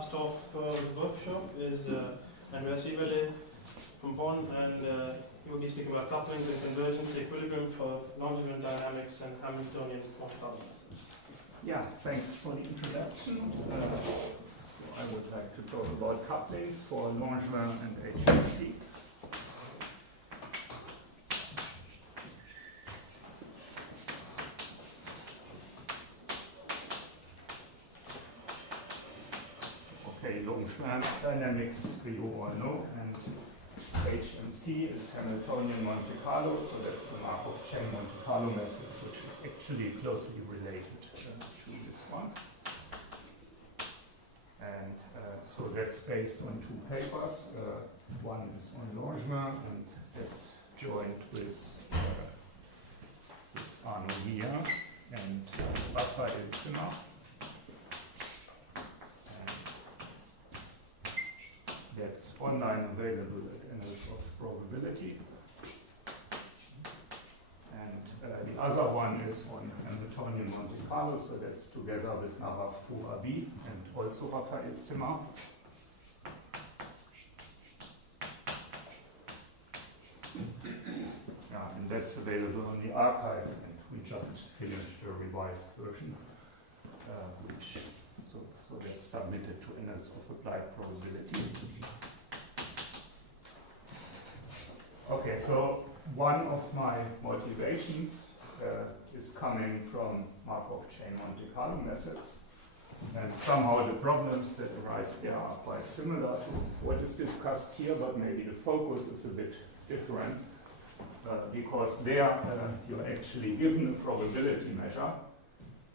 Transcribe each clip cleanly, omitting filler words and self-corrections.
Hausdorff workshop is Andreas Eberle from Bonn, and he will be speaking about couplings and convergence, the equilibrium for Langevin dynamics and Hamiltonian Monte Carlo methods. Yeah, thanks for the introduction. So I would like to talk about couplings for Langevin and HMC. Okay, Langevin dynamics you all know, and HMC is Hamiltonian Monte Carlo, so that's the Markov chain Monte Carlo method, which is actually closely related to this one. And so that's based on two papers. One is on Langevin, and that's joined with Arnaud Guillin and Raphael Zimmer. That's online available at Annals of Probability. And the other one is on Hamiltonian Monte Carlo, so that's together with Nawaf, Bou-Rabee, and also Raphael Zimmer. Yeah, and that's available on the archive, and we just finished a revised version, so that's submitted to Annals of Applied Probability. Okay, so one of my motivations is coming from Markov chain Monte Carlo methods, and somehow the problems that arise there are quite similar to what is discussed here, but maybe the focus is a bit different, because there you're actually given a probability measure,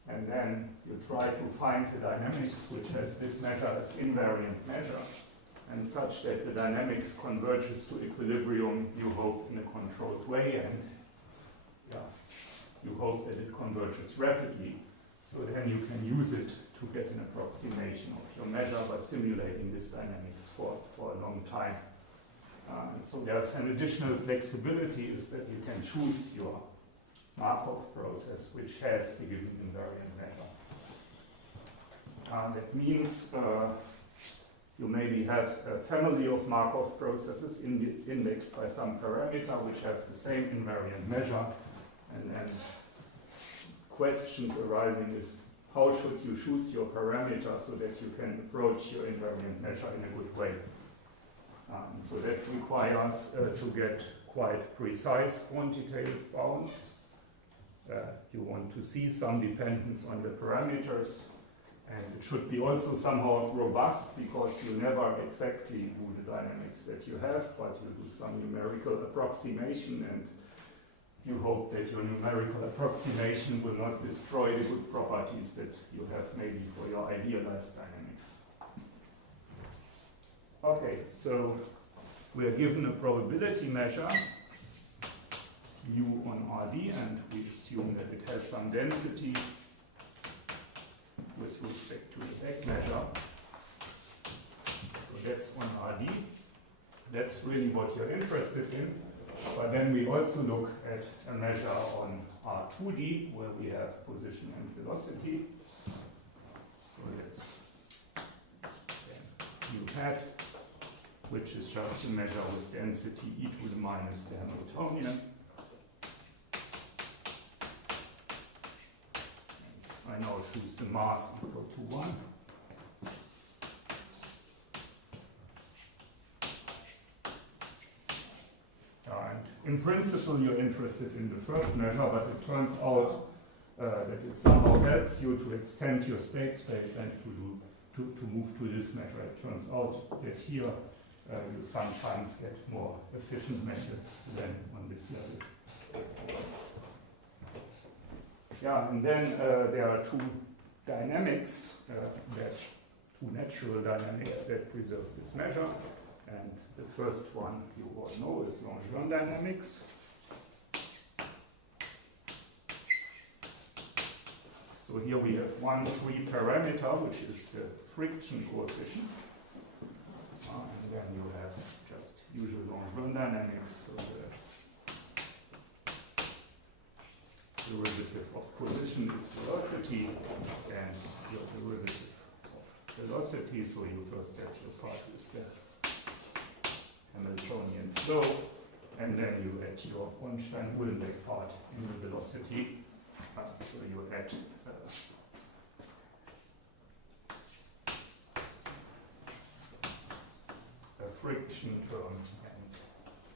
and then you try to find the dynamics which has this measure as invariant measure, and such that the dynamics converges to equilibrium, you hope, in a controlled way, and you hope that it converges rapidly, so then you can use it to get an approximation of your measure by simulating this dynamics for a long time. And so there's an additional flexibility, is that you can choose your Markov process which has the given invariant measure. That means you maybe have a family of Markov processes indexed by some parameter which have the same invariant measure, and then questions arising is how should you choose your parameter so that you can approach your invariant measure in a good way. So that requires to get quite precise quantitative bounds. You want to see some dependence on the parameters, and it should be also somehow robust, because you never exactly do the dynamics that you have, but you do some numerical approximation, and you hope that your numerical approximation will not destroy the good properties that you have maybe for your idealized dynamics. Okay, so we are given a probability measure U on RD, and we assume that it has some density with respect to the back measure. So that's on RD. That's really what you're interested in. But then we also look at a measure on R2D, where we have position and velocity. So that's U hat, which is just a measure with density e to the minus the Hamiltonian. I now choose the mass equal to 1. And in principle, you're interested in the first measure, but it turns out that it somehow helps you to extend your state space and to move to this measure. It turns out that here you sometimes get more efficient methods than on this level. Yeah, and then there are two dynamics, two natural dynamics that preserve this measure. And the first one you all know is Langevin dynamics. So here we have one free parameter, which is the friction coefficient. And then you have just usual Langevin dynamics. So the derivative of position is velocity, and your derivative of velocity, so you first have your part with the Hamiltonian flow, and then you add your Ornstein-Uhlenbeck part in the velocity. So you add a friction term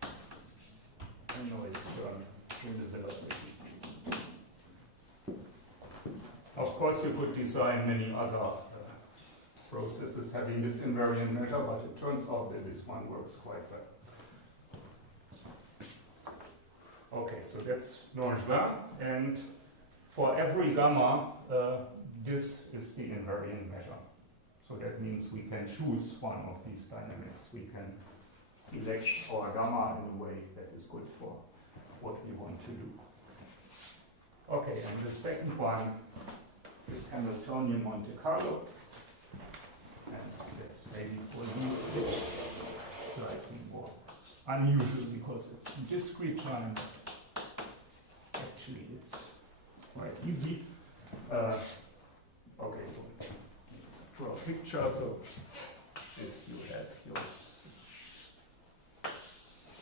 and a noise term in the velocity. Of course, you could design many other processes having this invariant measure, but it turns out that this one works quite well. Okay, so that's Langevin, and for every gamma, this is the invariant measure. So that means we can choose one of these dynamics. We can select our gamma in a way that is good for what we want to do. Okay, and the second one is Hamiltonian Monte Carlo. And that's maybe for you slightly more unusual because it's in discrete time. Actually, it's quite easy. Okay, so draw a picture. So if you have your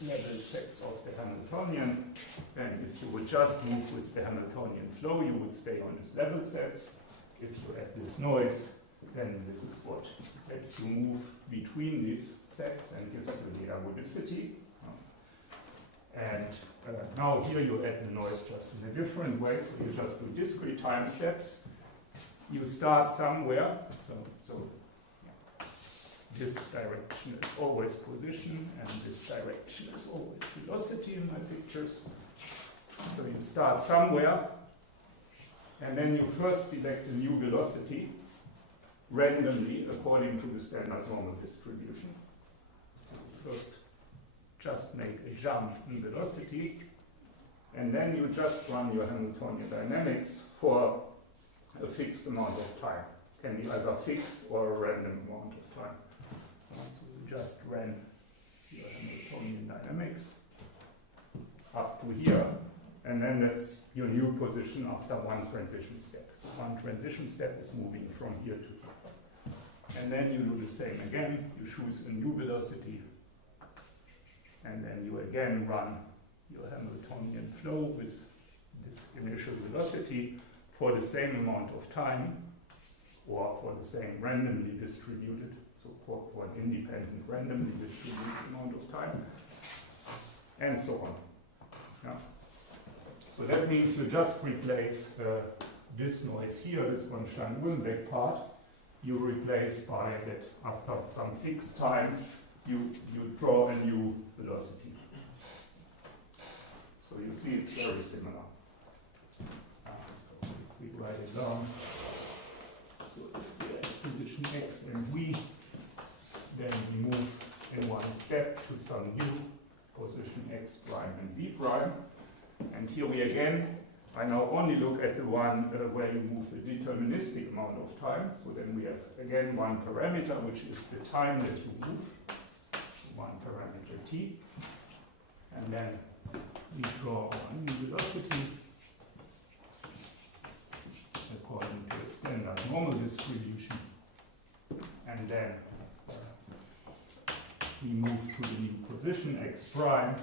level sets of the Hamiltonian, and if you would just move with the Hamiltonian flow, you would stay on these level sets. If you add this noise, then this is what lets you move between these sets and gives you the ergodicity. And now here you add the noise just in a different way, so you just do discrete time steps. You start somewhere, so this direction is always position, and this direction is always velocity in my pictures. So you start somewhere, and then you first select a new velocity randomly according to the standard normal distribution. So first just make a jump in velocity, and then you just run your Hamiltonian dynamics for a fixed amount of time. Can be either fixed or a random amount of time. So you just ran your Hamiltonian dynamics up to here, and then that's your new position after one transition step. So one transition step is moving from here to here. And then you do the same again. You choose a new velocity, and then you again run your Hamiltonian flow with this initial velocity for the same amount of time, or for the same randomly distributed, so for an independent randomly distributed amount of time, and so on. Yeah. So that means you just replace this noise here, this Ornstein-Uhlenbeck part, you replace by that after some fixed time, you draw a new velocity. So you see it's very similar. So if we write it down, so if we add position x and v, then we move in one step to some new position x prime and v prime. And here we again, I now only look at the one where you move a deterministic amount of time. So then we have again one parameter, which is the time that you move. So one parameter t. And then we draw one new velocity according to a standard normal distribution. And then we move to the new position x prime,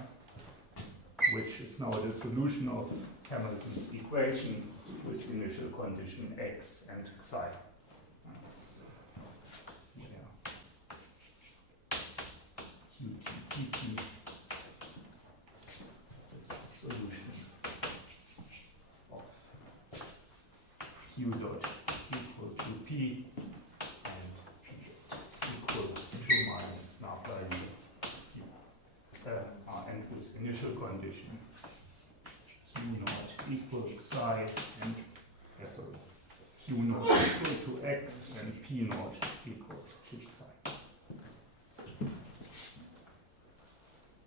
which is now the solution of Hamilton's equation with the initial condition x and psi. QT is the solution of q dot equal to p and p equal to minus now value q. And with initial condition q naught equal psi and q naught equal to x and p naught equal to psi.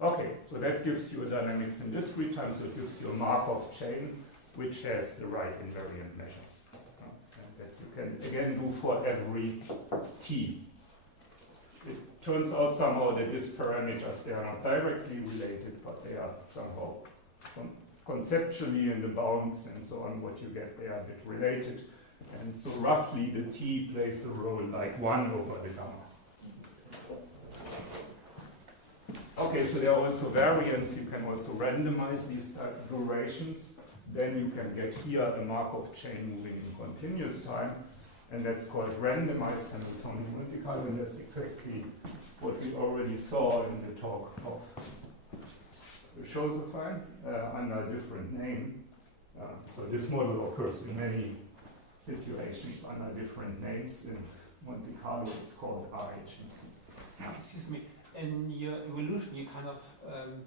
Okay, so that gives you a dynamics in discrete time, so it gives you a Markov chain which has the right invariant measure. And that you can again do for every t. It turns out somehow that these parameters, they are not directly related, but they are somehow conceptually in the bounds and so on, what you get, they are a bit related. And so roughly the t plays a role like 1 over the gamma. Okay, so there are also variants. You can also randomize these type of durations. Then you can get here a Markov chain moving in continuous time. And that's called randomized Hamiltonian Monte Carlo. And that's exactly what we already saw in the talk of Josephine under a different name. So this model occurs in many situations under different names. In Monte Carlo, it's called RHMC. Excuse me. In your evolution, you kind of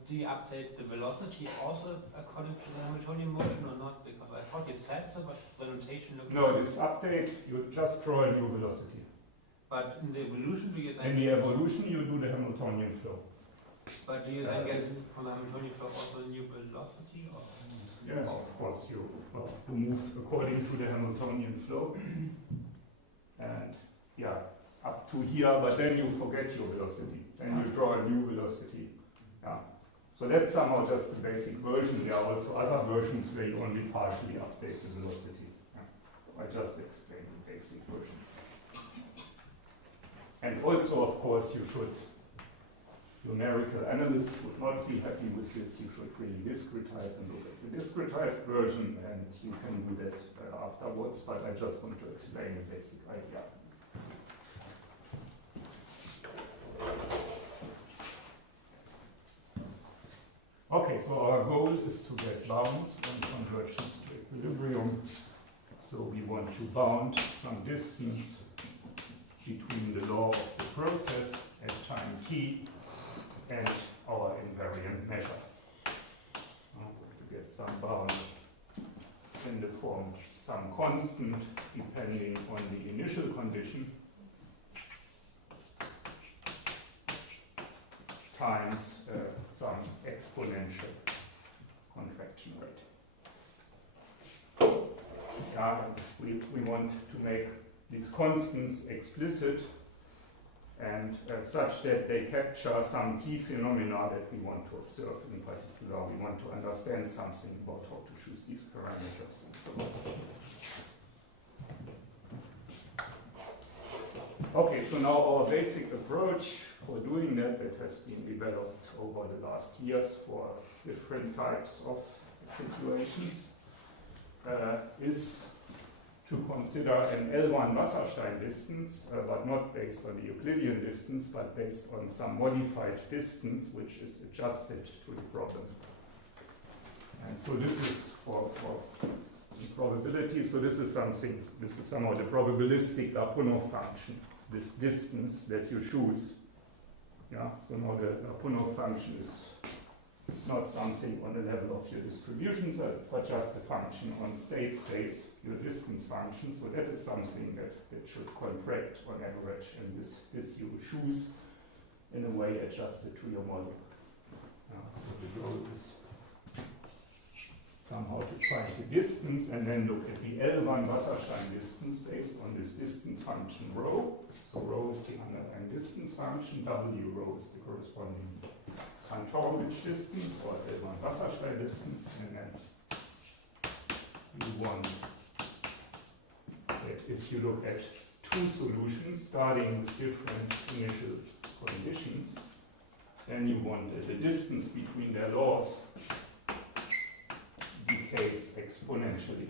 do you update the velocity also according to the Hamiltonian motion or not? Because I thought you said so, but the notation looks. No, this update you just draw a new velocity. But in the evolution, do you then? In the evolution, you do the Hamiltonian flow. But do you then get from the Hamiltonian flow also a new velocity? Or? Yeah, of course you move according to the Hamiltonian flow, and yeah, up to here. But then you forget your velocity. Then you draw a new velocity. Yeah. So that's somehow just the basic version. There are also other versions where you only partially update the velocity. Yeah. I just explained the basic version. And also, of course, numerical analysts would not be happy with this. You should really discretize and look at the discretized version, and you can do that afterwards, but I just want to explain the basic idea. Okay, so our goal is to get bounds on convergence to equilibrium. So we want to bound some distance between the law of the process at time t and our invariant measure. To get some bound in the form some constant depending on the initial condition times some exponential contraction rate. Yeah, we want to make these constants explicit and such that they capture some key phenomena that we want to observe. In particular, we want to understand something about how to choose these parameters and so on. Okay, so now our basic approach for doing that has been developed over the last years for different types of situations is to consider an L1 Wasserstein distance, but not based on the Euclidean distance, but based on some modified distance which is adjusted to the problem. And so this is for probability, so this is somehow the probabilistic Lyapunov function, this distance that you choose. Yeah, so now the Lyapunov function is not something on the level of your distributions, but just a function on state space, your distance function. So that is something that should contract on average, and this you choose in a way adjusted to your model. So the goal is somehow to find the distance and then look at the L1 Wasserstein distance based on this distance function rho. So rho is the underlying distance function, W rho is the corresponding Cantor-Ridge distance or L1 Wasserstein distance, and then you want that if you look at two solutions starting with different initial conditions, then you want that the distance between their laws decays exponentially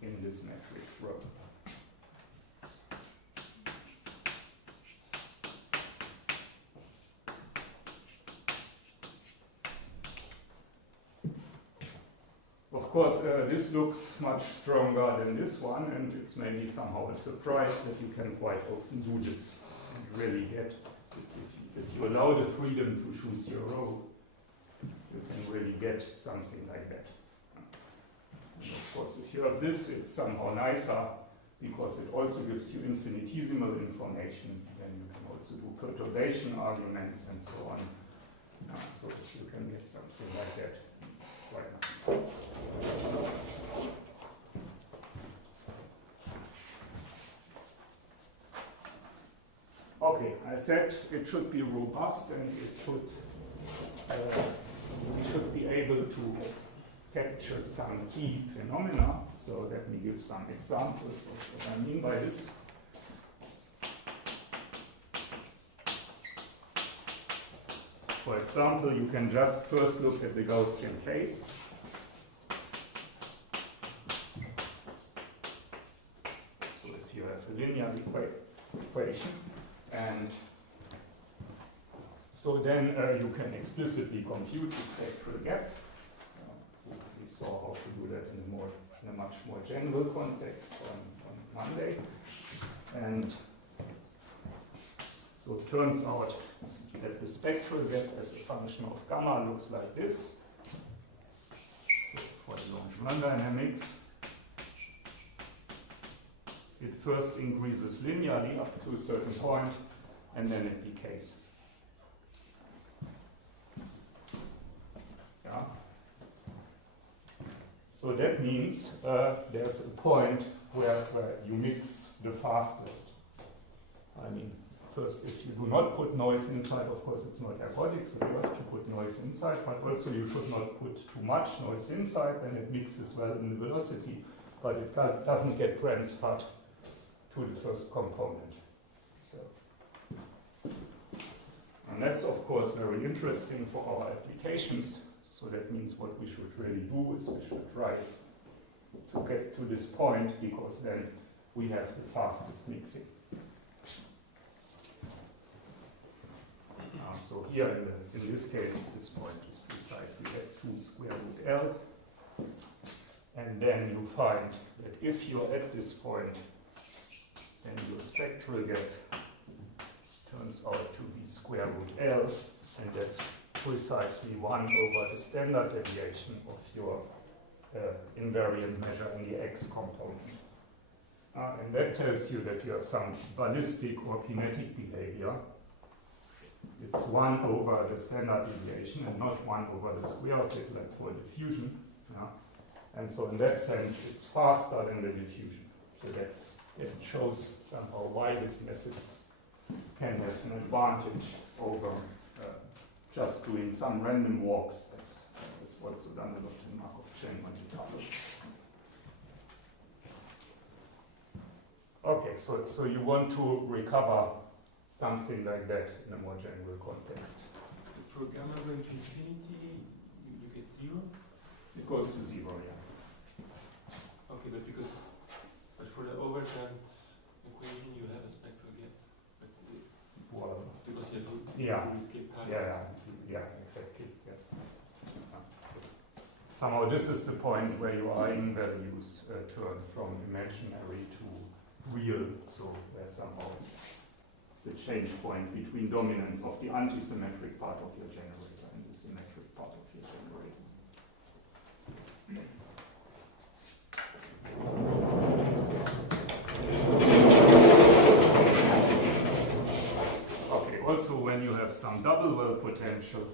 in this metric rho. Of course, this looks much stronger than this one, and it's maybe somehow a surprise that you can quite often do this and really get, if you allow the freedom to choose your rho, you can really get something like that. And of course, if you have this, it's somehow nicer because it also gives you infinitesimal information. Then you can also do perturbation arguments and so on. So if you can get something like that, it's quite nice. Okay, I said it should be robust and it should we should be able to captured some key phenomena. So let me give some examples of what I mean by this. For example, you can just first look at the Gaussian case. So if you have a linear equation, and so then you can explicitly compute the spectral gap. We saw how to do that in a much more general context on Monday. And so it turns out that the spectral gap as a function of gamma looks like this. So for the Langevin dynamics, it first increases linearly up to a certain point, and then it decays. Yeah. So that means there's a point where you mix the fastest. I mean, first, if you do not put noise inside, of course it's not ergodic, so you have to put noise inside, but also you should not put too much noise inside, then it mixes well in the velocity, but it doesn't get transferred to the first component. So, and that's of course very interesting for our applications. So that means what we should really do is we should try to get to this point, because then we have the fastest mixing. So here in this case, this point is precisely at 2 square root L. And then you find that if you're at this point, then your spectral gap turns out to be square root L, and that's precisely 1 over the standard deviation of your invariant measure in the x component. And that tells you that you have some ballistic or kinetic behavior. It's 1 over the standard deviation and not 1 over the square of it, like for diffusion. Yeah? And so in that sense, it's faster than the diffusion. So it shows somehow why these methods can have an advantage over just doing some random walks. That's also done a lot in Markov chain Monte Carlo. Okay, so you want to recover something like that in a more general context. For gamma going to infinity, you get 0? It goes to 0, yeah. Okay, but for the overturned equation, you have a spectral gap. But Well, because you have to yeah, escape targets. yeah, exactly, yes. So somehow this is the point where your eigenvalues turn from imaginary to real, so there's somehow the change point between dominance of the antisymmetric part of your generator and the symmetric part of your generator. Okay, also when you have some double well potential,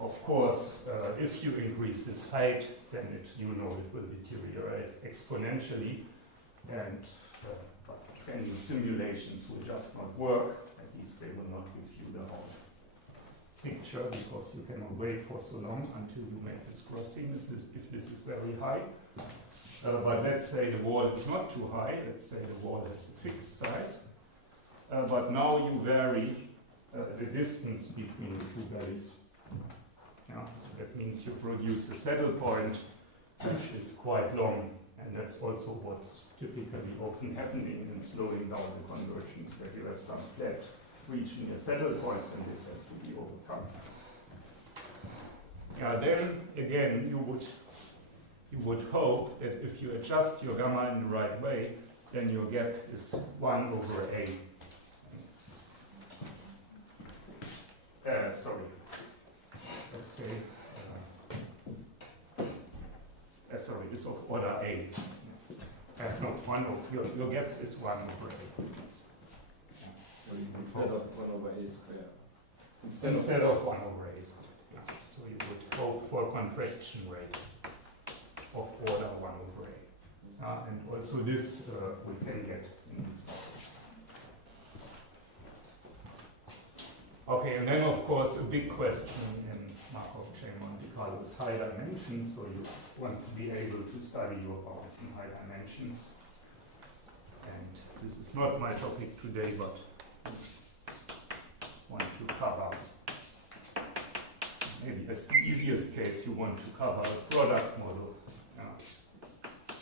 of course, if you increase this height, then it will deteriorate exponentially, and any simulations will just not work. At least they will not give you the whole picture, because you cannot wait for so long until you make this crossing, if this is very high. But let's say the wall is not too high. Let's say the wall has a fixed size. But now you vary the distance between the two valleys. Yeah, so that means you produce a saddle point which is quite long, and that's also what's typically often happening in slowing down the convergence, that you have some flat region near saddle points, and this has to be overcome. Yeah, then again you would hope that if you adjust your gamma in the right way, then your gap is 1 over A. Sorry. Let's say, sorry, this of order A. No, your gap is 1 over A. Instead of 1 over A squared. Instead of 1 over A squared. Yeah. So you would hope for a contraction rate of order 1 over A. And also this we can get in these models. Okay, and then of course a big question in Markov chain Monte Carlo is high dimensions, so you want to be able to study your powers in high dimensions. And this is not my topic today, but I want to cover, maybe as the easiest case, you want to cover a product model.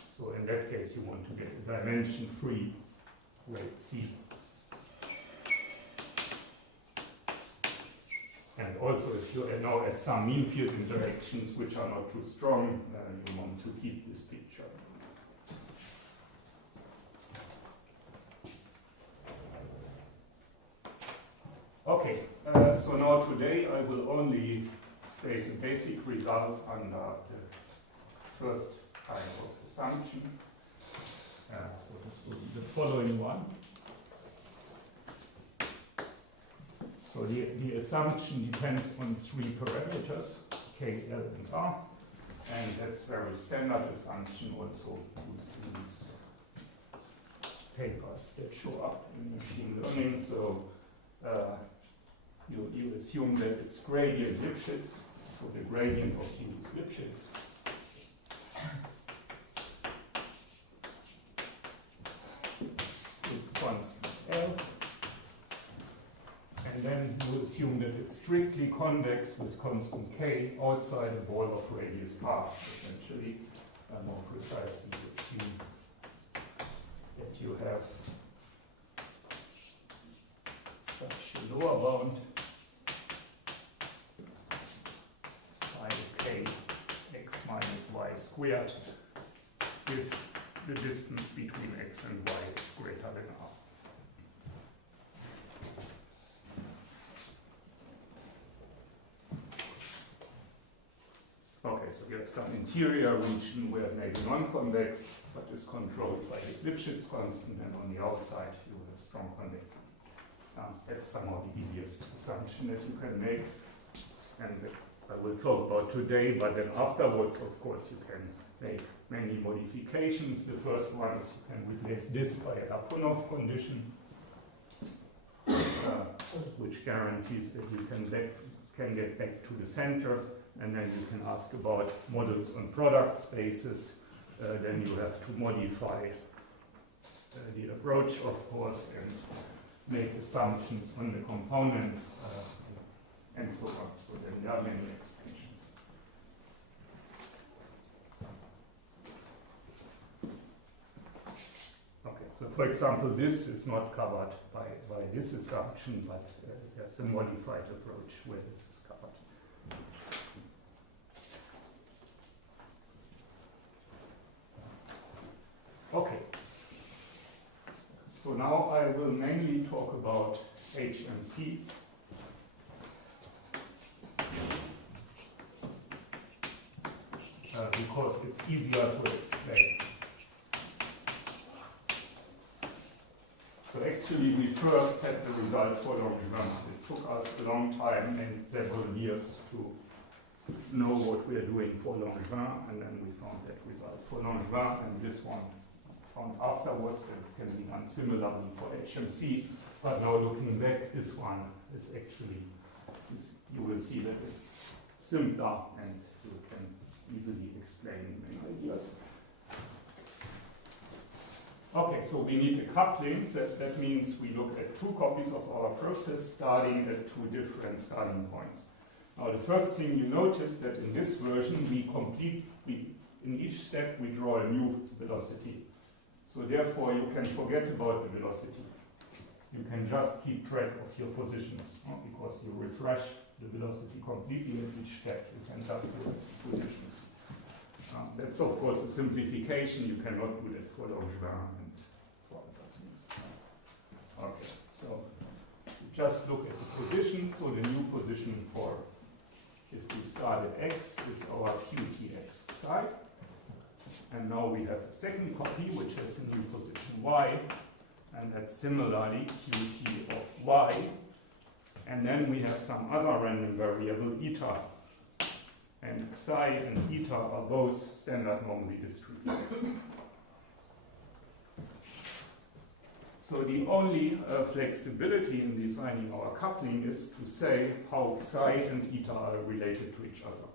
So in that case, you want to get a dimension-free rate C. And also, if you now at some mean field interactions which are not too strong, you want to keep this picture. Okay, so now today I will only state a basic result under the first kind of assumption. So this will be the following one. So the assumption depends on three parameters, K, L, and R, and that's very standard assumption also used in these papers that show up in machine learning. So you assume that it's gradient Lipschitz, so the gradient of these Lipschitz is constant L. And then you assume that it's strictly convex with constant K outside a ball of radius R, essentially. More precisely, you assume that you have such a lower bound by K x minus y squared if the distance between x and y is greater than R. Okay, so you have some interior region where it may be non-convex, but is controlled by this Lipschitz constant, and on the outside you have strong convexity. That's somehow the easiest assumption that you can make, and that I will talk about today, but then afterwards, of course, you can make many modifications. The first one is you can replace this by a Lyapunov condition, which guarantees that you can get back to the center. And then you can ask about models on product spaces. Then you have to modify the approach, of course, and make assumptions on the components and so on. So then there are many extensions. Okay, so for example, this is not covered by this assumption, but there's a modified approach where this is covered. Okay, so now I will mainly talk about HMC. Because it's easier to explain. So actually we first had the result for Langevin. It took us a long time and several years to know what we are doing for Langevin, and then we found that result for Langevin, and this one found afterwards, and can be done similarly for HMC. But now looking back, this one is actually, you will see that it's simpler and you can easily explain many ideas. Okay, so we need the couplings. That means we look at two copies of our process starting at two different starting points. Now the first thing you notice that in this version in each step we draw a new velocity. So therefore you can forget about the velocity. You can just keep track of your positions, because you refresh the velocity completely at each step. You can just look at positions. That's of course a simplification. You cannot do that for Langevin and for other things. Okay, so you just look at the position. So the new position for, if we start at x, is our qtx psi. And now we have a second copy which has a new position y, and that's similarly qt of y. And then we have some other random variable eta. And psi and eta are both standard normally distributed. So the only flexibility in designing our coupling is to say how psi and eta are related to each other.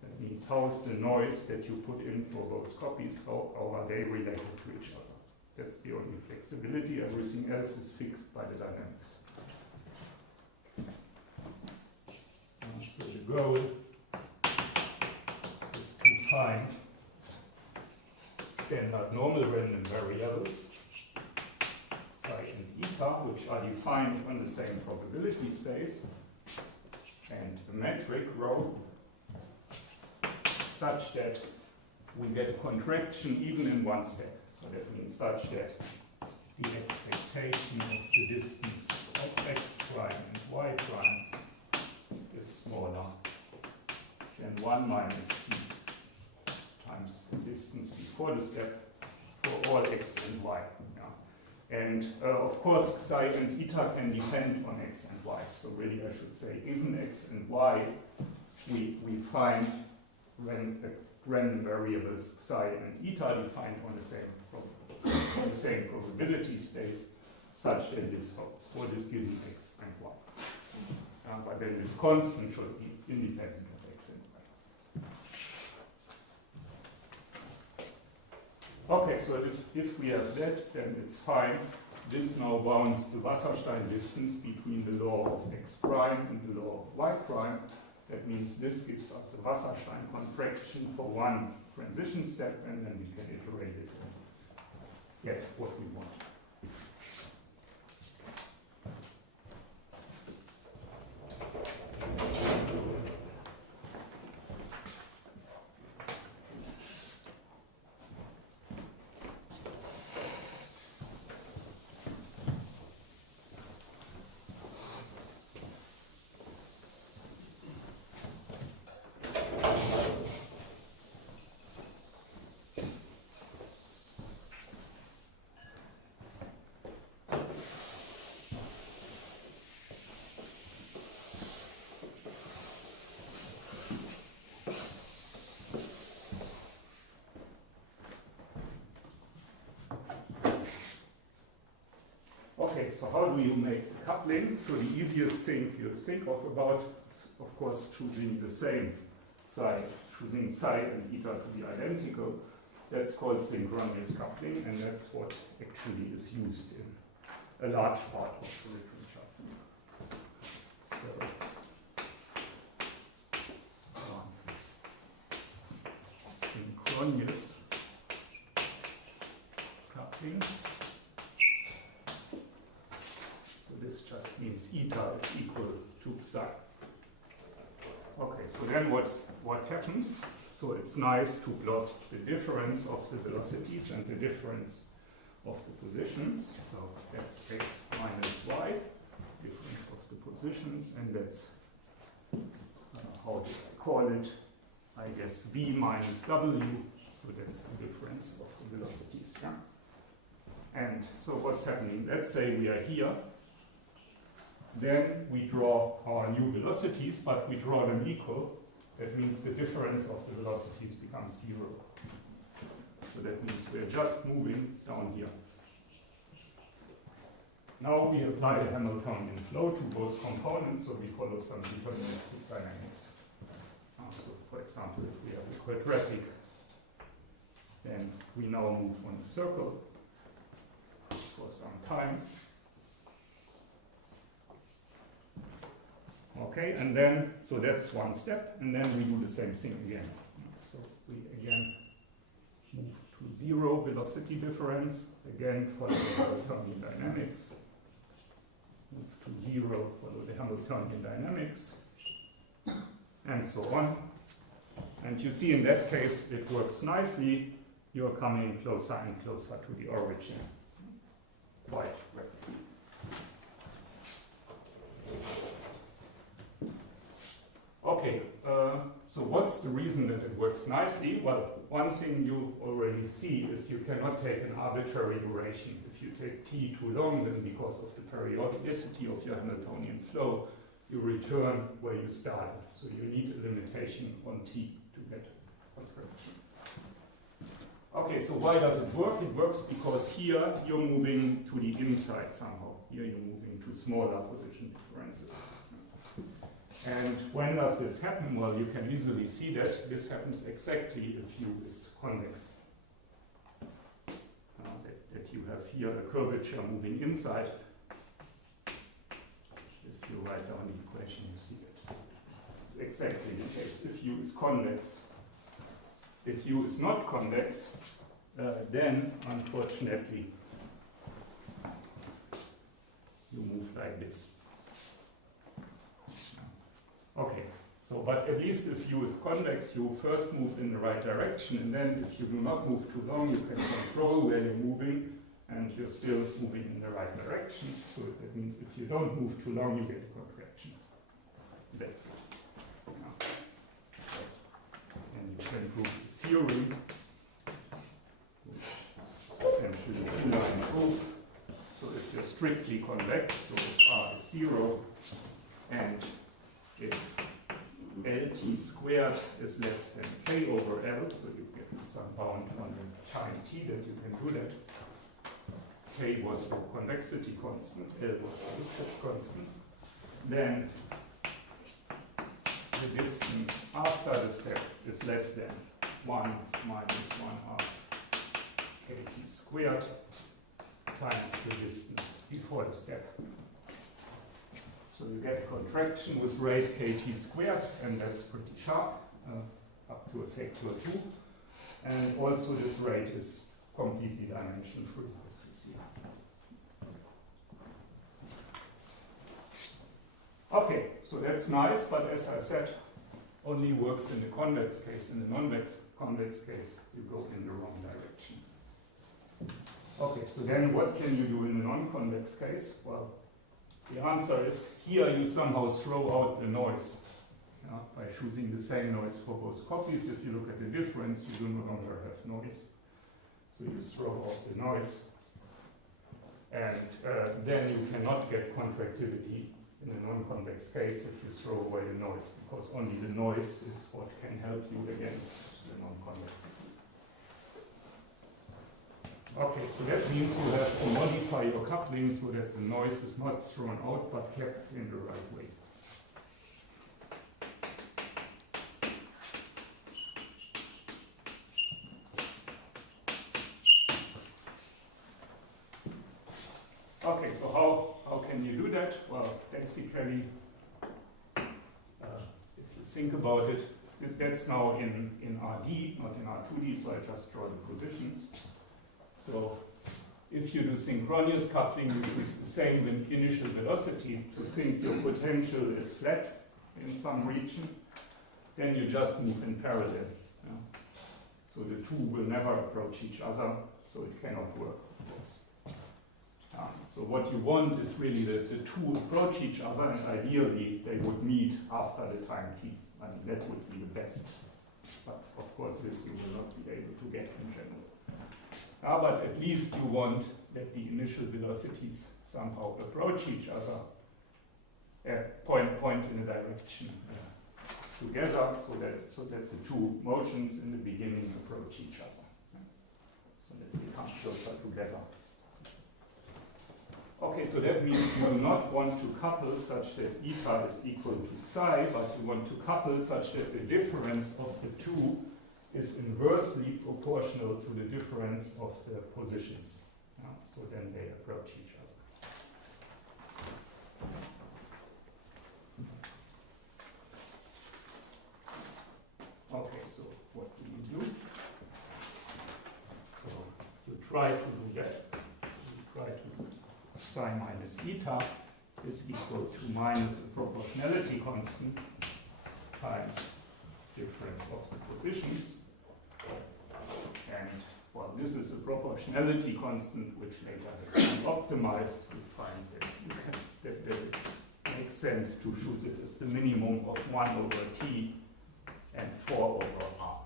That means how is the noise that you put in for both copies, how are they related to each other. That's the only flexibility. Everything else is fixed by the dynamics. So the goal is to find standard normal random variables, psi and eta, which are defined on the same probability space, and a metric rho such that we get a contraction even in one step. So that means such that the expectation of the distance of x prime and y prime is smaller than 1 minus c times the distance before the step for all x and y. Yeah. And of course, psi and eta can depend on x and y. So really, I should say, even x and y, we find random variables psi and eta defined on the same probability space, such that this holds for this given x and y. But then this constant should be independent of x and y. Okay, so if we have that, then it's fine. This now bounds the Wasserstein distance between the law of x prime and the law of y prime. That means this gives us a Wasserstein contraction for one transition step, and then we can iterate it and get what we want. Okay, so how do you make the coupling? So the easiest thing you think about is, of course, choosing the same side, choosing psi and eta to be identical. That's called synchronous coupling, and that's what actually is used in a large part of the literature. So, synchronous coupling. This just means eta is equal to psi. Okay, so then what happens? So it's nice to plot the difference of the velocities and the difference of the positions. So that's x minus y, difference of the positions, and that's, how did I call it? I guess v minus w, so that's the difference of the velocities. Yeah? And so what's happening? Let's say we are here. Then we draw our new velocities, but we draw them equal. That means the difference of the velocities becomes 0. So that means we're just moving down here. Now we apply the Hamiltonian flow to both components, so we follow some deterministic dynamics. So for example, if we have a quadratic, then we now move on the circle for some time. Okay, and then, so that's one step, and then we do the same thing again. So we again move to 0 velocity difference, again follow the Hamiltonian dynamics, move to 0, follow the Hamiltonian dynamics, and so on. And you see in that case it works nicely, you're coming closer and closer to the origin quite rapidly. Okay, so what's the reason that it works nicely? Well, one thing you already see is you cannot take an arbitrary duration. If you take t too long, then because of the periodicity of your Hamiltonian flow, you return where you started. So you need a limitation on t to get contraction. Okay, so why does it work? It works because here you're moving to the inside somehow. Here you're moving to smaller position differences. And when does this happen? Well, you can easily see that this happens exactly if U is convex. That you have here a curvature moving inside. If you write down the equation, you see it. It's exactly the case if U is convex. If U is not convex, then unfortunately you move like this. Okay, so but at least if U is convex, you first move in the right direction, and then if you do not move too long, you can control where you're moving, and you're still moving in the right direction. So that means if you don't move too long, you get a contraction. That's it. And you can prove the theory, which is essentially a two-line proof. So if you're strictly convex, so if R is 0, and if Lt squared is less than K over L, so you get some bound on the time t that you can do that. K was the convexity constant, L was the Lipschitz constant. Then the distance after the step is less than 1 minus 1/2 kt squared times the distance before the step. So you get a contraction with rate kt squared, and that's pretty sharp, up to a factor 2. And also this rate is completely dimension free, as we see. Okay, so that's nice, but as I said, only works in the convex case. In the non-convex case, you go in the wrong direction. Okay, so then what can you do in the non-convex case? Well, the answer is here you somehow throw out the noise by choosing the same noise for both copies. If you look at the difference, you do no longer have noise. So you throw out the noise. And then you cannot get contractivity in a non-convex case if you throw away the noise, because only the noise is what can help you against the non-convexity. Okay, so that means you have to modify your coupling so that the noise is not thrown out but kept in the right way. Okay, so how can you do that? Well, basically, if you think about it, that's now in RD, not in R2D, so I just draw the positions. So if you do synchronous coupling, you choose the same initial velocity. So think your potential is flat in some region, then you just move in parallel. So the two will never approach each other, so it cannot work, of course. So what you want is really the two approach each other, and ideally they would meet after the time t. I mean, that would be the best. But of course this you will not be able to get in general. But at least you want that the initial velocities somehow approach each other at point in a direction together, so that the two motions in the beginning approach each other, so that they come closer together. Okay, so that means you do not want to couple such that eta is equal to psi, but you want to couple such that the difference of the two is inversely proportional to the difference of the positions. So then they approach each other. Okay, so what do? So you try to do that. You try to psi minus eta is equal to minus a proportionality constant times difference of the positions. And well, this is a proportionality constant which later has been optimized to find that it makes sense to choose it as the minimum of 1 over t and 4 over r.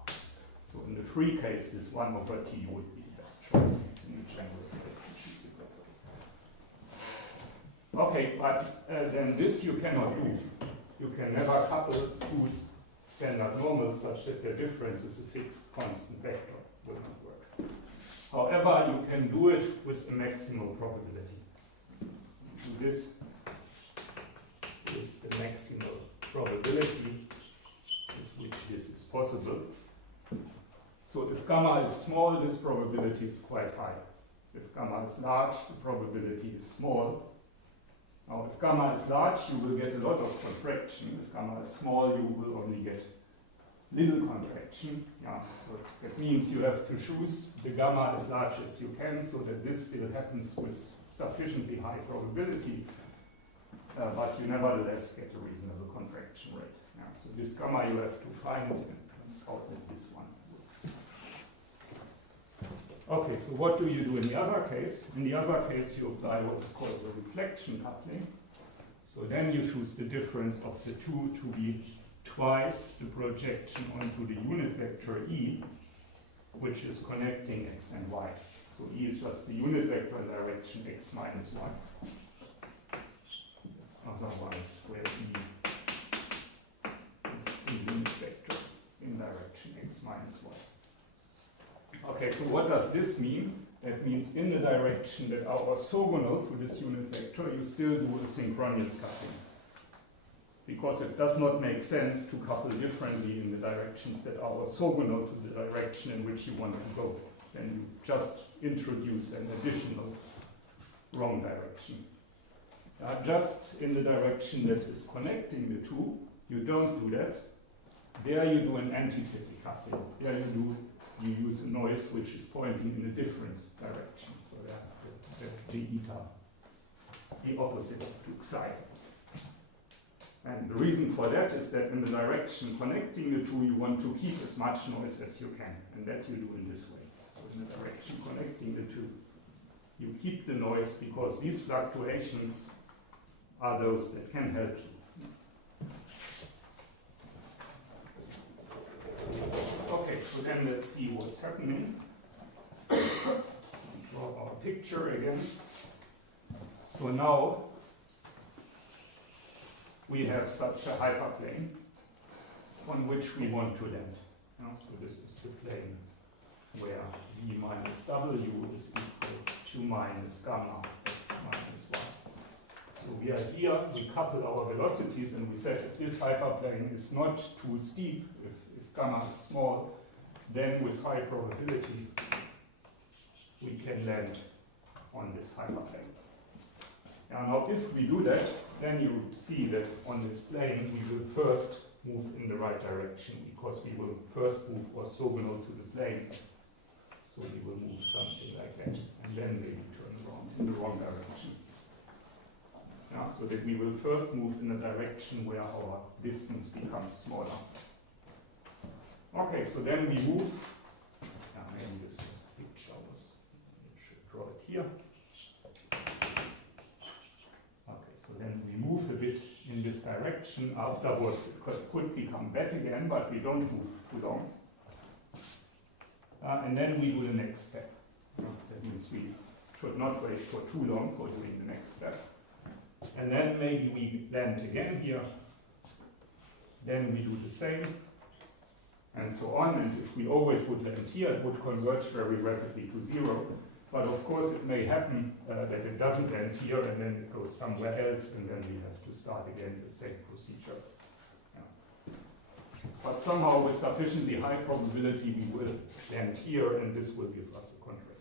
So in the free case, this 1 over t would be the best choice. In the general case, it's usable. Okay, but then this you cannot do. You can never couple two standard normals such that the difference is a fixed constant vector. Will not work. However, you can do it with a maximal probability. Do this with the maximal probability with which this is possible. So if gamma is small, this probability is quite high. If gamma is large, the probability is small. Now, if gamma is large, you will get a lot of contraction. If gamma is small, you will only get little contraction. Yeah, so that means you have to choose the gamma as large as you can so that this still happens with sufficiently high probability, but you nevertheless get a reasonable contraction rate. Yeah, so this gamma you have to find, and that's how this one works. Okay, so what do you do in the other case? In the other case, you apply what is called the reflection coupling. So then you choose the difference of the two to be twice the projection onto the unit vector E, which is connecting x and y. So E is just the unit vector in direction x minus y. So that's otherwise where E is the unit vector in direction x minus y. Okay, so what does this mean? That means in the direction that are orthogonal to this unit vector, you still do a synchronous coupling. Because it does not make sense to couple differently in the directions that are orthogonal to the direction in which you want to go. Then you just introduce an additional wrong direction. Just in the direction that is connecting the two, you don't do that. There you do an anticyclic coupling. There you use a noise which is pointing in a different direction. So the eta, the opposite to psi. And the reason for that is that in the direction connecting the two, you want to keep as much noise as you can. And that you do in this way. So in the direction connecting the two, you keep the noise because these fluctuations are those that can help you. Okay, so then let's see what's happening. Draw our picture again. So now we have such a hyperplane on which we want to land. So this is the plane where v minus w is equal to minus gamma x minus y. So we are here, we couple our velocities, and we said if this hyperplane is not too steep, if gamma is small, then with high probability we can land on this hyperplane. Now if we do that, then you see that on this plane we will first move in the right direction because we will first move orthogonal to the plane. So we will move something like that and then maybe turn around in the wrong direction. So that we will first move in a direction where our distance becomes smaller. Okay, so then we move. Maybe this picture was, I should draw it here. Okay, so then we move a bit in this direction. Afterwards, it could become back again, but we don't move too long. And then we do the next step. That means we should not wait for too long for doing the next step. And then maybe we land again here. Then we do the same. And so on, and if we always would land here, it would converge very rapidly to 0. But of course it may happen that it doesn't land here and then it goes somewhere else, and then we have to start again the same procedure. But somehow with sufficiently high probability we will land here, and this will give us a contraction.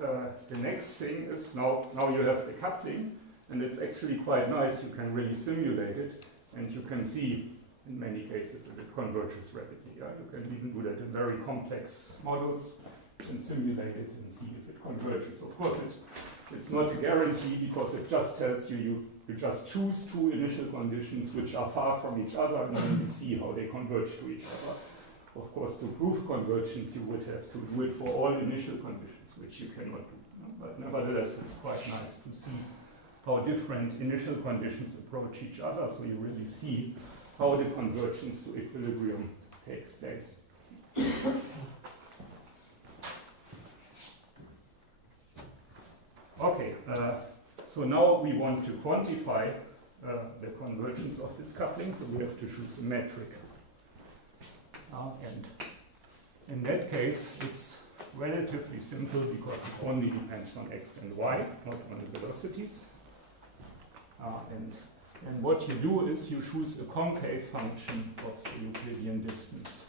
the next thing is now you have the coupling, and it's actually quite nice. You can really simulate it, and you can see in many cases that it converges rapidly. Yeah? You can even do that in very complex models and simulate it and see if it converges. Of course, it's not a guarantee because it just tells you you just choose two initial conditions which are far from each other, and then you see how they converge to each other. Of course, to prove convergence, you would have to do it for all initial conditions, which you cannot do. No? But nevertheless, it's quite nice to see how different initial conditions approach each other, so you really see how the convergence to equilibrium takes place. Okay, so now we want to quantify the convergence of this coupling, so we have to choose a metric. And in that case, it's relatively simple because it only depends on x and y, not on the velocities. And what you do is you choose a concave function of the Euclidean distance.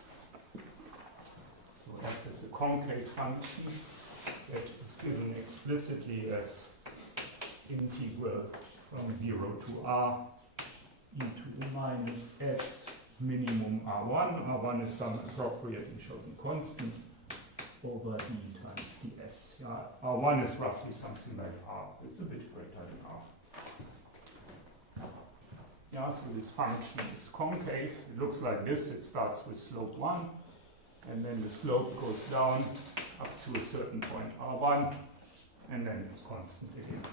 So f is a concave function that is given explicitly as integral from 0 to r e to the minus s minimum r1. R1 is some appropriately chosen constant over e times ds. Yeah, r1 is roughly something like r. It's a bit greater than r. Yeah, so this function is concave. It looks like this. It starts with slope 1, and then the slope goes down up to a certain point r1, and then it's constant again.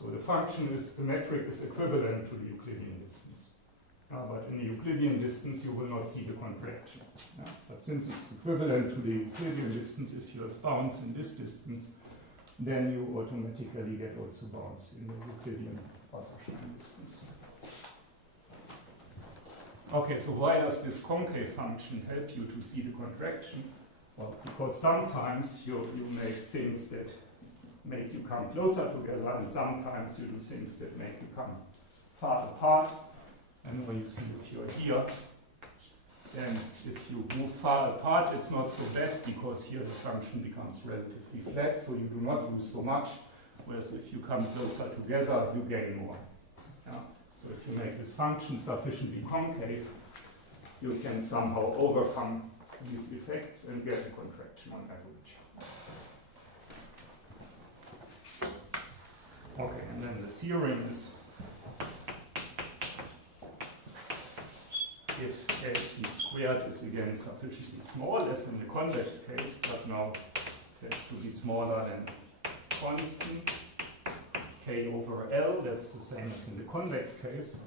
So the function is, the metric is equivalent to the Euclidean distance. But in the Euclidean distance, you will not see the contraction. But since it's equivalent to the Euclidean distance, if you have bounds in this distance, then you automatically get also bounds in the Euclidean Wasserstein distance. Okay, so why does this concave function help you to see the contraction? Well, because sometimes you make things that make you come closer together, and sometimes you do things that make you come far apart. And when you see if you're here, then if you move far apart, it's not so bad because here the function becomes relatively flat, so you do not lose so much. Whereas if you come closer together, you gain more. Yeah? So if you make this function sufficiently concave, you can somehow overcome these effects and get a contraction on average. Okay, and then the theorem is if Lt squared is again sufficiently small, as in the convex case, but now it has to be smaller than constant k over L, that's the same as in the convex case,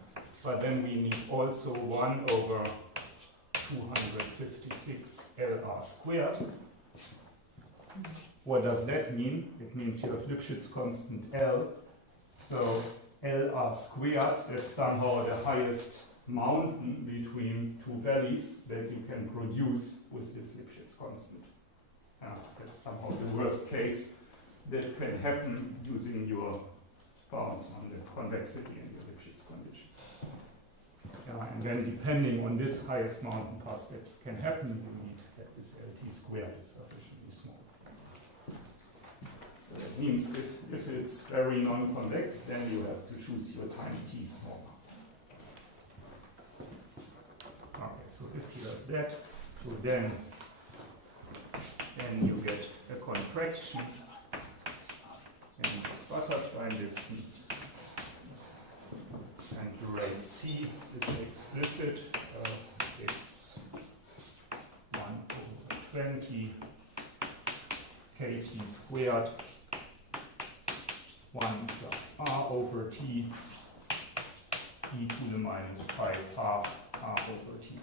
but then we need also 1 over 256 Lr squared. What does that mean? It means you have Lipschitz constant L, so Lr squared, that's somehow the highest mountain between two valleys that you can produce with this Lipschitz constant. That's somehow the worst case that can happen using your bounds on the convexity and your Lipschitz condition. And then depending on this highest mountain pass that can happen, you need that this Lt squared is sufficiently small. So that means if it's very non-convex, then you have to choose your time t smaller. Okay, so if you have that, so then you get a contraction in this Wasserstein distance, and the rate c is explicit. It's 1 over 20 kt squared 1 plus r over t e to the minus 5 half r over t.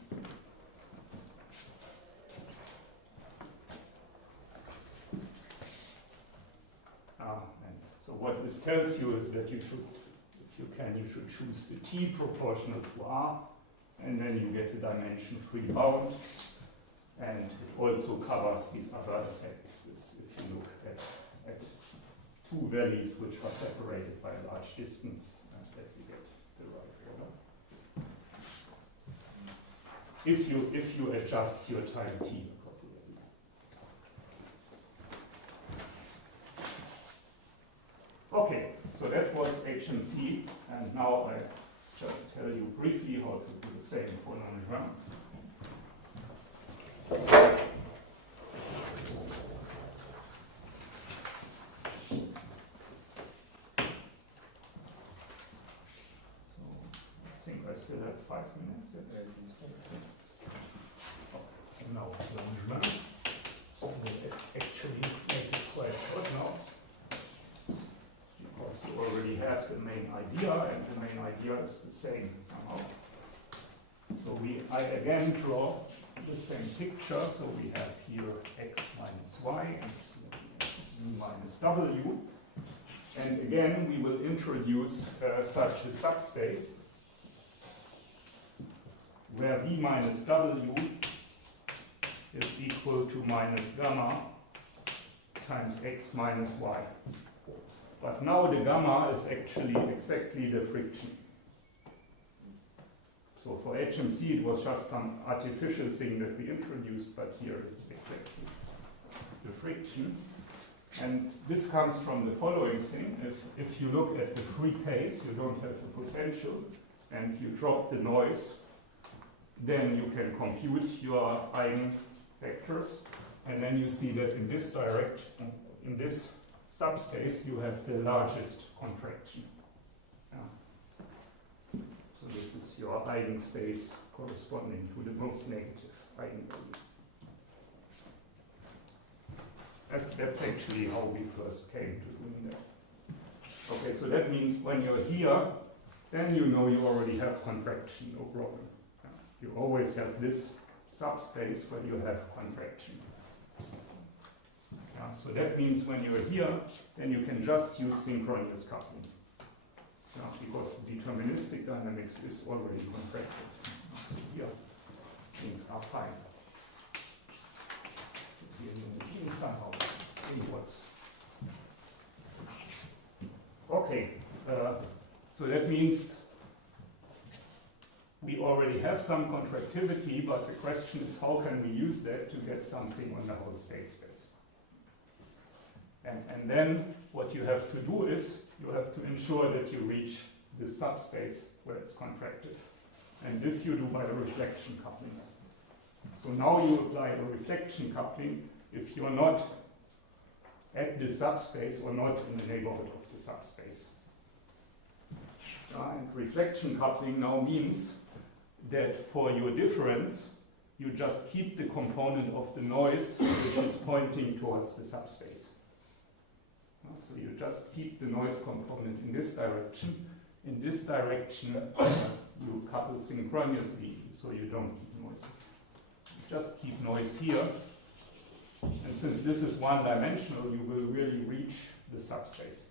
And so what this tells you is that you should, if you can, you should choose the t proportional to r, and then you get the dimension-free bound, and it also covers these other effects. If you look at two valleys which are separated by a large distance, that you get the right order. If you adjust your time t appropriately. was HMC, and now I just tell you briefly how to do the same for Langevin. I still have 5 minutes, yes? So now Langevin. So we'll actually make it quite short now, because you already have the main idea, and the main idea is the same somehow. So I again draw the same picture, so we have here x minus y and u minus w. And again, we will introduce such a subspace where v minus w is equal to minus gamma times x minus y. But now the gamma is actually exactly the friction. So for HMC it was just some artificial thing that we introduced, but here it's exactly the friction. And this comes from the following thing. If you look at the free case, you don't have the potential, and you drop the noise, then you can compute your eigenvectors, and then you see that in this direction, in this subspace, you have the largest contraction. Yeah. So this is your eigenspace corresponding to the most negative eigenvalue. That's actually how we first came to doing that. Okay, so that means when you're here, then you know you already have contraction, no problem. You always have this subspace where you have contraction. Yeah, so that means when you're here, then you can just use synchronous coupling. Yeah, because deterministic dynamics is already contractive. So here, things are fine. Here somehow inwards. Okay, so that means we already have some contractivity, but the question is how can we use that to get something on the whole state space? And then what you have to do is you have to ensure that you reach the subspace where it's contractive. And this you do by a reflection coupling. So now you apply a reflection coupling if you're not at the subspace or not in the neighborhood of the subspace. And reflection coupling now means that for your difference, you just keep the component of the noise which is pointing towards the subspace. So you just keep the noise component in this direction. In this direction, you couple synchronously, so you don't keep noise. So you just keep noise here. And since this is one-dimensional, you will really reach the subspace.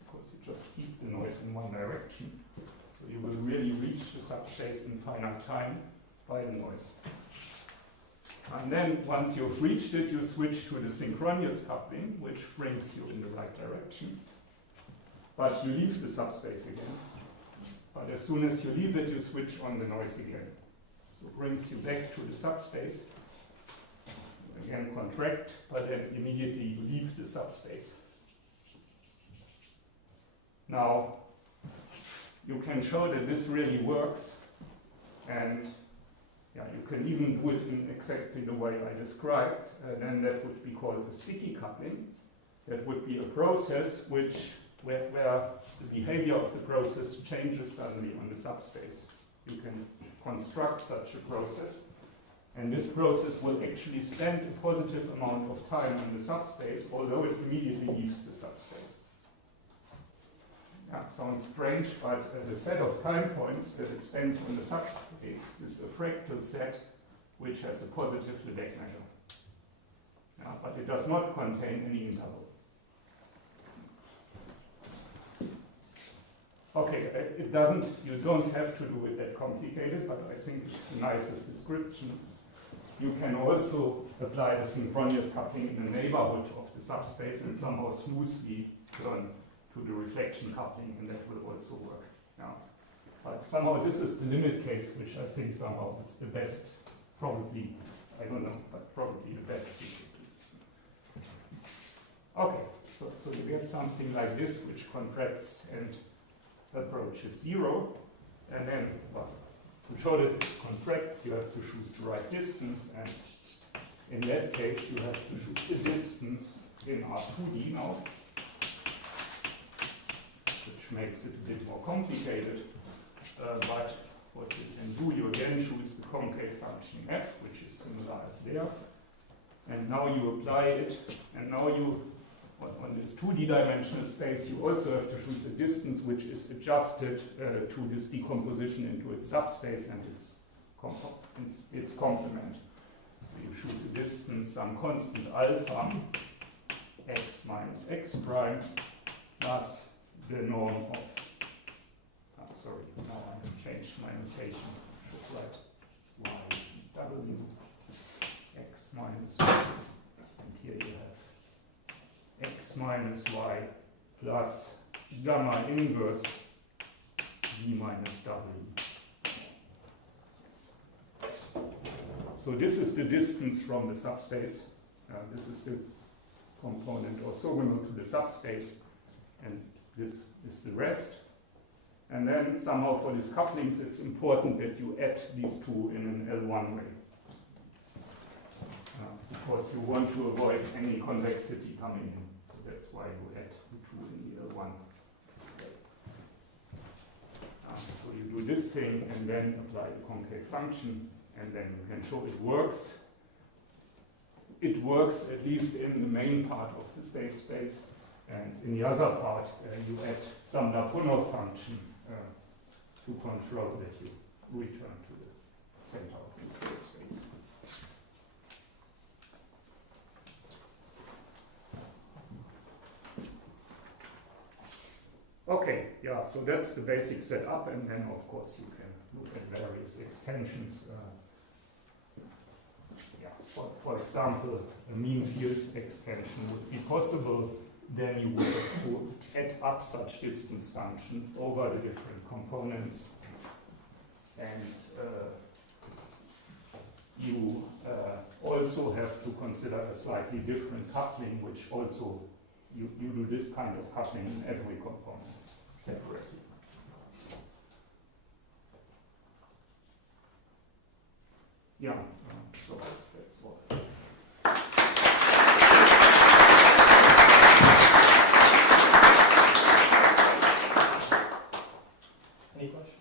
Because you just keep the noise in one direction. So you will really reach the subspace in finite time by the noise. And then once you've reached it, you switch to the synchronous coupling, which brings you in the right direction. But you leave the subspace again. But as soon as you leave it, you switch on the noise again. So it brings you back to the subspace. Again, contract, but then immediately you leave the subspace. Now, you can show that this really works, and yeah, you can even do it in exactly the way I described. Then that would be called a sticky coupling. That would be a process where the behavior of the process changes suddenly on the subspace. You can construct such a process, and this process will actually spend a positive amount of time on the subspace, although it immediately leaves the subspace. Yeah, sounds strange, but the set of time points that it spends on the subspace is a fractal set which has a positive Lebesgue measure. Yeah, but it does not contain any interval. Okay, it doesn't, you don't have to do it that complicated, but I think it's the nicest description. You can also apply the synchronous coupling in the neighborhood of the subspace and somehow smoothly turn to the reflection coupling, and that will also work. Yeah. But somehow this is the limit case, which I think somehow is the best, probably, I don't know, but probably the best. Okay, so you get something like this, which contracts and approaches 0. And then, well, to show that it contracts, you have to choose the right distance, and in that case, you have to choose the distance in R2D now, which makes it a bit more complicated. But what you can do, you again choose the concave function f, which is similar as there. And now you apply it, and now you, on this 2D dimensional space, you also have to choose a distance which is adjusted to this decomposition into its subspace and its complement. So you choose a distance, some constant alpha, x minus x prime, plus the norm of, sorry, now I have changed my notation. I should write y w x minus y, and here you have x minus y plus gamma inverse v minus w. Yes. So this is the distance from the subspace. This is the component orthogonal to the subspace, and this is the rest. And then somehow for these couplings, it's important that you add these two in an L1 way. Because you want to avoid any convexity coming in. So that's why you add the two in the L1. So you do this thing and then apply the concave function, and then you can show it works. It works at least in the main part of the state space, and in the other part you add some Lyapunov function to control that you return to the center of the state space. Okay, yeah, so that's the basic setup, and then of course you can look at various extensions. For example, a mean field extension would be possible. Then you would have to add up such distance function over the different components, and you also have to consider a slightly different coupling, which also you do this kind of coupling in every component separately. Yeah, so that's what. Any questions?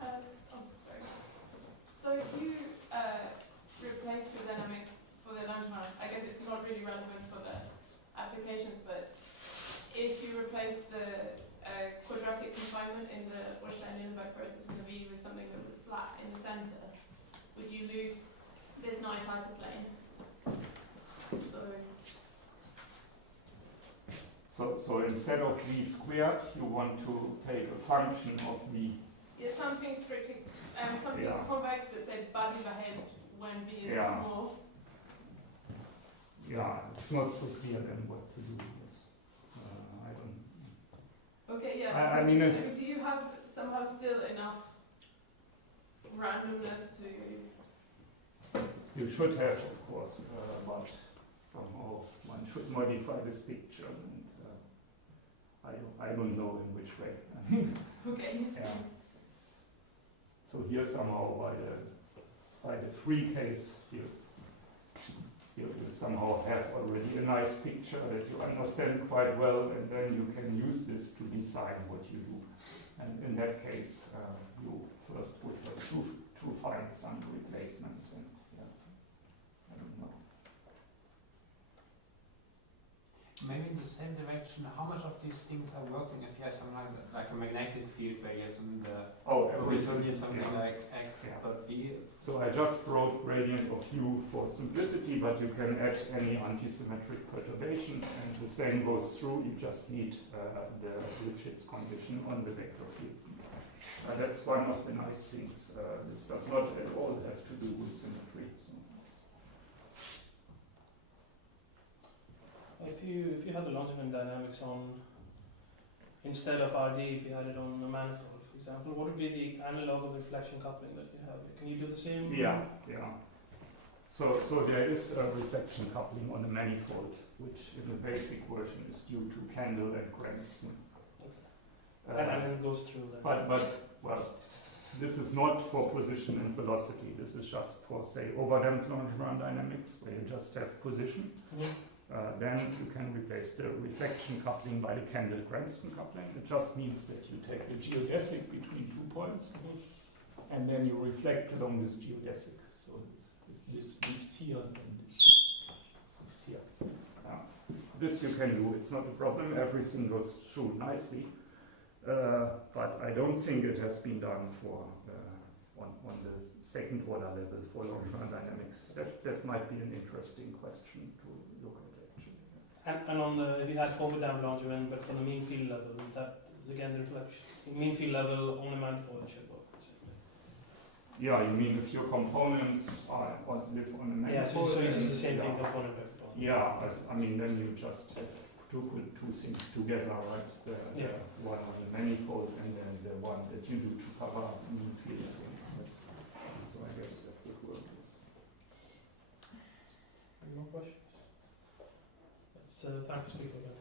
Sorry. So if you replace the dynamics for the Langevin, I guess it's not really relevant for the applications, but if you replace the quadratic confinement in the Wasserstein process in the V with something that was flat in the center, would you lose this nice hyperplane? So instead of v squared, you want to take a function of v. Yeah, something strictly, something convex, but say bugging ahead when v is small. Yeah, it's not so clear then what to do with this. I don't. Okay, yeah. I mean, do you have somehow still enough randomness to? You should have, of course, but somehow one should modify this picture, and I don't know in which way. Okay. Yeah. So here somehow by the free case, you somehow have already a nice picture that you understand quite well, and then you can use this to decide what you do. And in that case, you first would have to find some replacement. And I don't know. Maybe in the same direction, how much of these things are working if you have something like a magnetic field where you have something like x dot v? So I just wrote gradient of u for simplicity, but you can add any antisymmetric perturbations, and the same goes through. You just need the Lipschitz condition on the vector field. That's one of the nice things. This does not at all have to do with symmetry. So If you had the Langevin dynamics on, instead of RD, if you had it on a manifold, for example, what would be the analog of reflection coupling that you have? Can you do the same? yeah. So there is a reflection coupling on a manifold. which in the basic version is due to Kendall and Cranston. And then it goes through that. Well, this is not for position and velocity. This is just for, say, overdamped Langevin dynamics, where you just have position. Then you can replace the reflection coupling by the Kendall-Cranston coupling. It just means that you take the geodesic between 2 points, and then you reflect along this geodesic. So this moves here, and this moves here. This you can do. It's not a problem. Everything goes through nicely. But I don't think it has been done for on the second order level for Langevin dynamics. That might be an interesting question to look at actually. And on the, if you had overdamped Langevin, but from the mean field level, that again the reflection, mean field level on the manifold should work. Yeah, you mean if your components are live on a manifold? Yeah, so you do the same thing component by component. Yeah, I mean then you just have to put two things together, right? The one on the manifold and then the one that you do to cover mean field things. Yes. So I guess that would work. Yes. Any more questions? Let's thank the speaker again.